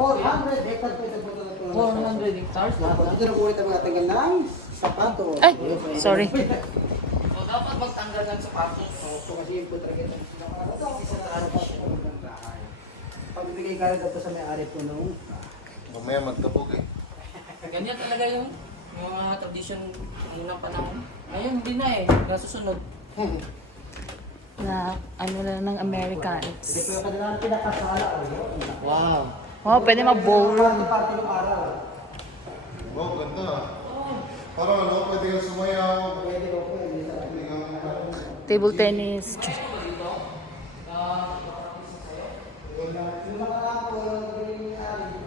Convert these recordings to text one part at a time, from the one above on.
400 hectares po ito po ito. 400 hectares na. Dito na po ulit ang mga tanggal ng sapato. Ay, sorry. So, dapat magtanggal ng sapatos. So, kasi yung po talaga ito. Pagbibigay ka rin ito sa may-ari po nung Mamaya magkabog eh. Ganyan talaga yung mga tradisyon ng unang panahon. Ngayon, hindi na eh. Nasusunod. Na ano na ng Americans. Hindi po yung kanilang pinakasala. Wow. Oh, pwede mag-bowl. Parte ng araw. Wow, ganda ah. Parang ano, pwede kang sumayaw. Pwede po po. Pwede kang... Table tennis. Yung mga ako, yung ari.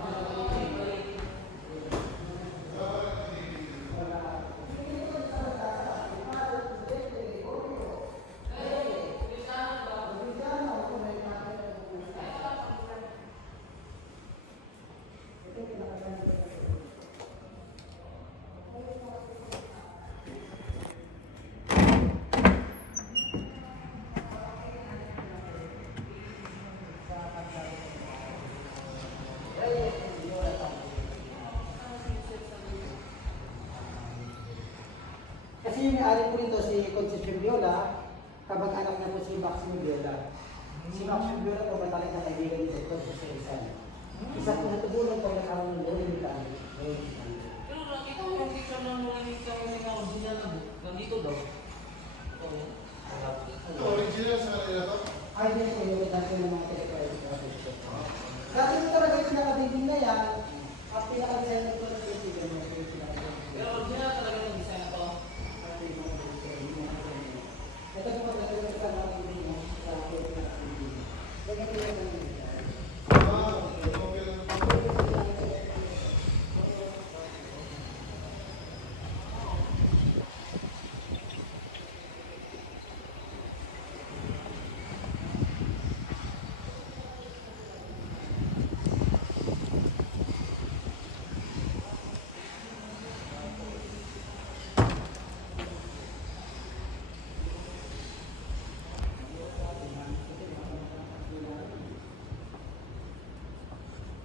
Kasi yung may-ari po nito si Concepcion Viola, kabag-anak niya po si Maximo Viola. Si Maximo Viola po matalik na kaibigan ni Dr. Jose Rizal. Isa po na tubulong po nakaroon ng Rolling Plan. Pero nakita mo yung picture ng narinig ka yung mga original na book. Nandito daw. Ito yun. Original sa kanila to? Ay, din po yung dati ng mga telepareto. Dati po talaga yung pinakabibing na yan, at pinaka-design po ng kaibigan niya. Pero original talaga yung design na to. Ito po talaga yung pinakabibing niya sa pinakabibing. Kaya po yung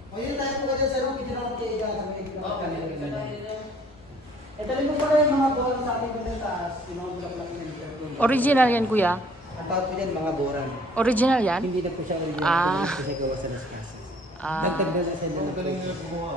Ngayon tayo po kayo sa room, hindi na ako kaya sa mga ito rin po pala yung mga boran sa ating pinataas, yung mga bulaklak na Original yan, kuya. Ang tawag po yan, mga boran. Original yan? Hindi na po siya original Ah. kasi gawa sa las casas. Ah. Dagdag na lang sa Ang galing nila gumawa.